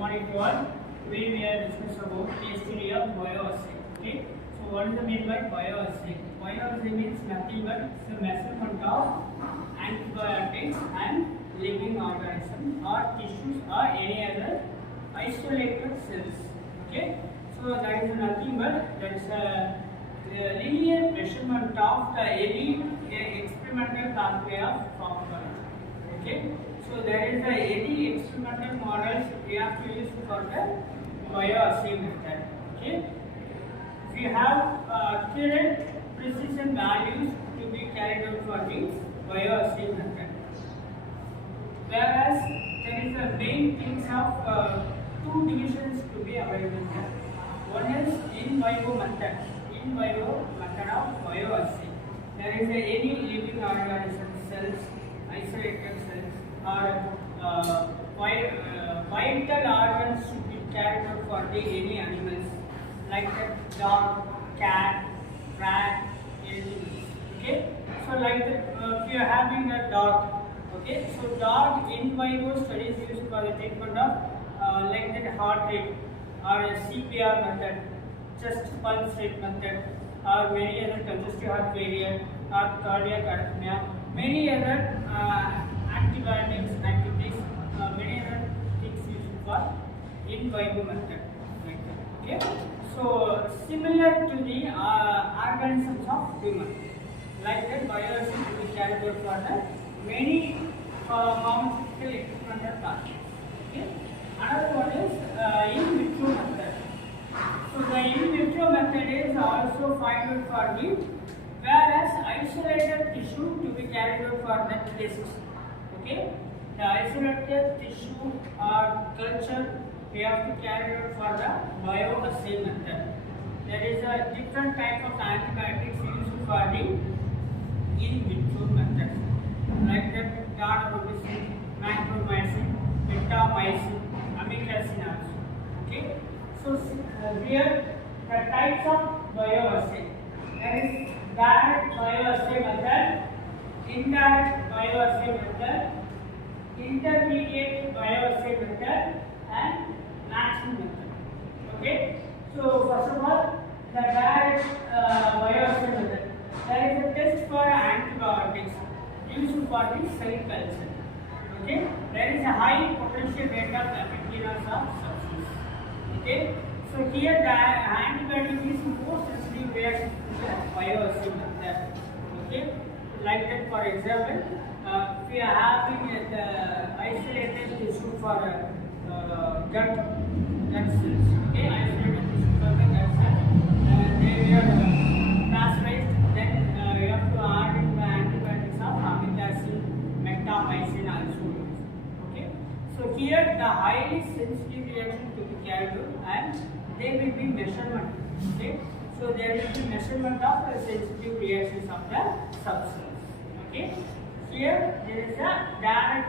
morning to all. Today we are discussing about case study of bioassay. Okay. So what is the mean by bioassay? Bioassay means nothing but the measurement of antibiotics and living organisms or tissues or any other isolated cells. Okay. So that is nothing but that is a linear measurement of the any experimental pathway of pharmacology. Okay. So there is any experimental models we have to use for the bioassay method. Okay. We have accurate precision values to be carried out for the bioassay method. Whereas there is a main things of two divisions to be available here. One is in vivo method. In vivo method of bioassay. There is any living organism cells, isolated cells, or vital organs should be carried out for the any animals like the dog, cat, rat, anything. Okay. So like that, if you are having a dog, okay. So dog in vivo studies used for the treatment of like that heart rate or a CPR method, chest pulse rate method, or many other congestive heart failure or cardiac arrhythmia, many other antibiotics, activities, many other things used for in vivo method. Like that. Okay. So similar to the organisms of human, like that bioassay will be carried out for the many pharmaceutical experimental pathways. Okay. Another one is in vitro method. So the in vitro method is also found out for the whereas isolated tissue to be carried out for the tests. Okay. The isolated tissue or culture we have to carry out for the bioassay method. There is a different type of antibiotics used for the in vitro method, like that darnapicin, macromycin, betamycin, amikacin also. Okay. So here the types of bioassay. There is direct bioassay method, indirect bioassay method, intermediate bioassay method, and matching method. Okay. So first of all, the direct bioassay method. There is a test for antibiotics used for the cell culture. Okay. There is a high potential rate of effectiveness of substance. Okay. So here the antibiotic is more sensitive reaction to the bioassay method. Okay. Like that, for example, if we are having the isolated tissue for gut cells. Okay, isolated tissue for the gut cells. They were pasteurized. Then you have to add in the antibiotics of amikacin, betamycin also. Okay. So here the highly sensitive reaction to be carried out and there will be measurement. Okay. So there will be measurement of the sensitive reactions of the substance. Okay. Here there is a direct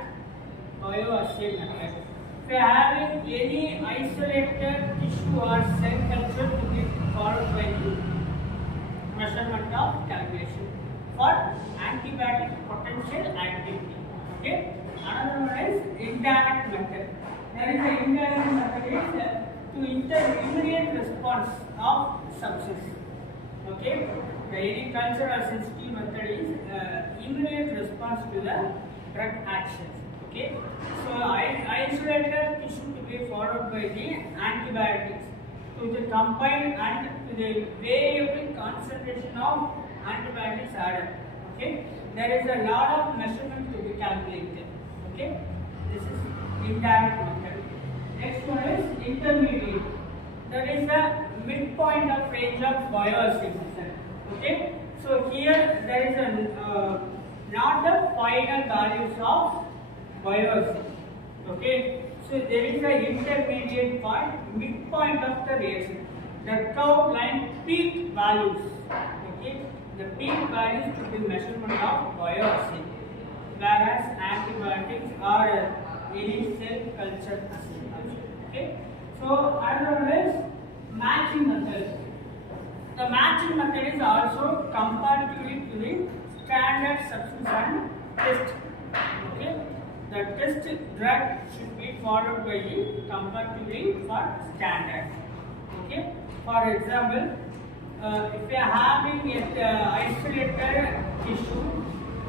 bioassay method. If you are having any isolated tissue or cell culture to be followed by the measurement of calculation for antibiotic potential activity. Okay. Another one is indirect method. There is an indirect method is to immediate response of substance. Okay. The any culture or sensitive method is immediate response to the drug actions. Okay. So isolated tissue to be followed by the antibiotics to the combined and to the variable concentration of antibiotics added. Okay. There is a lot of measurement to be calculated. Okay. This is indirect method. Next one is intermediate. That is the midpoint of range of bioassay method. Okay. So here there is a not the final values of bioassay. Okay. So there is an intermediate point, midpoint of the reaction. The curved line peak values. Okay. The peak values to be measurement of bioassay, whereas antibiotics are any cell culture assay. Okay. So another one is matching method. The matching method is also comparatively to the standard substance and test. Okay. The test drug should be followed by the comparative ring for standard. Okay. For example, if you are having an isolated tissue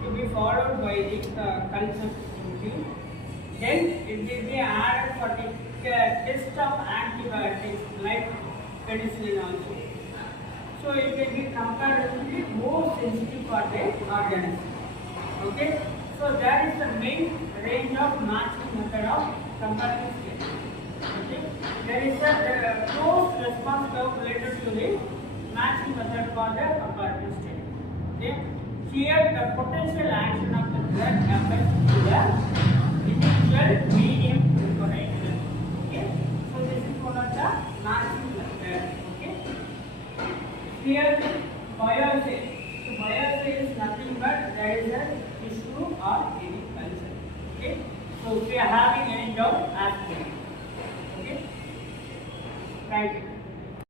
to be followed by the culture tube, then it will be added for the test of antibiotics like penicillin also. So it will be comparatively more sensitive for the organism. Okay. So that is the main range of matching method of comparative state. Okay. There is a close response curve related to the matching method for the comparative state. Okay. Here the potential action of the drug affects to the initial medium interaction. Okay. So this is one of the matching method. Okay. Here bioassay. So bioassay is nothing but there is a tissue or any culture. Okay. So if you are having any doubt, ask me. Okay. Thank you.